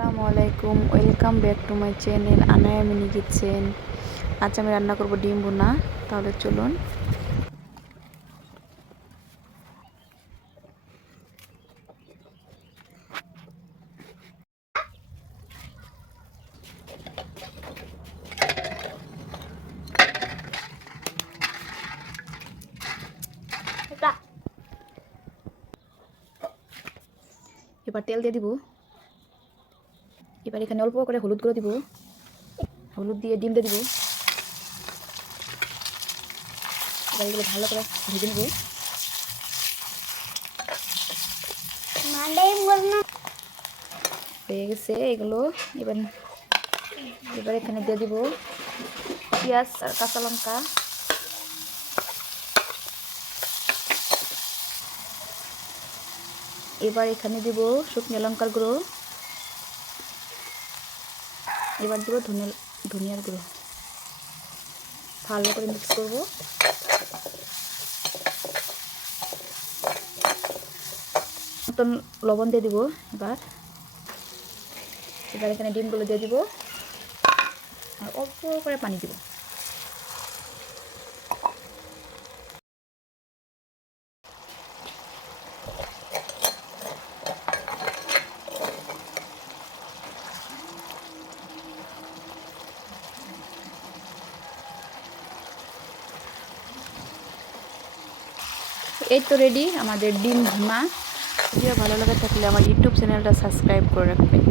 আসসালামু আলাইকুম, welcome back to my channel Anaya mini kitchen. আজ আমি রান্না করব ডিম ভুনা। তাহলে চলুন। এবার তেল দিয়ে দিব। এবার এখানে অল্প করে হলুদ গুঁড়ো দিব। হলুদ দিয়ে ডিম দিয়ে দিব। এবার এগুলো ভালো করে ভেজে নেব। হয়ে গেছে এগুলো। এবার এবার এখানে দিয়ে দিব পেঁয়াজ আর কাঁচা লঙ্কা। এবার এখানে দিব শুকনো লঙ্কার গুঁড়ো। এবার দিব ধনিয়ার গুঁড়ো। ভালো করে মিক্স করব। মতন লবণ দিয়ে দিব। এবার এখানে ডিমগুলো দিয়ে দিব আর অল্প করে পানি দিব। এই তো রেডি আমাদের ডিম ভুনা। ভিডিও ভালো লাগে থাকলে আমার ইউটিউব চ্যানেলটা সাবস্ক্রাইব করে রাখবেন।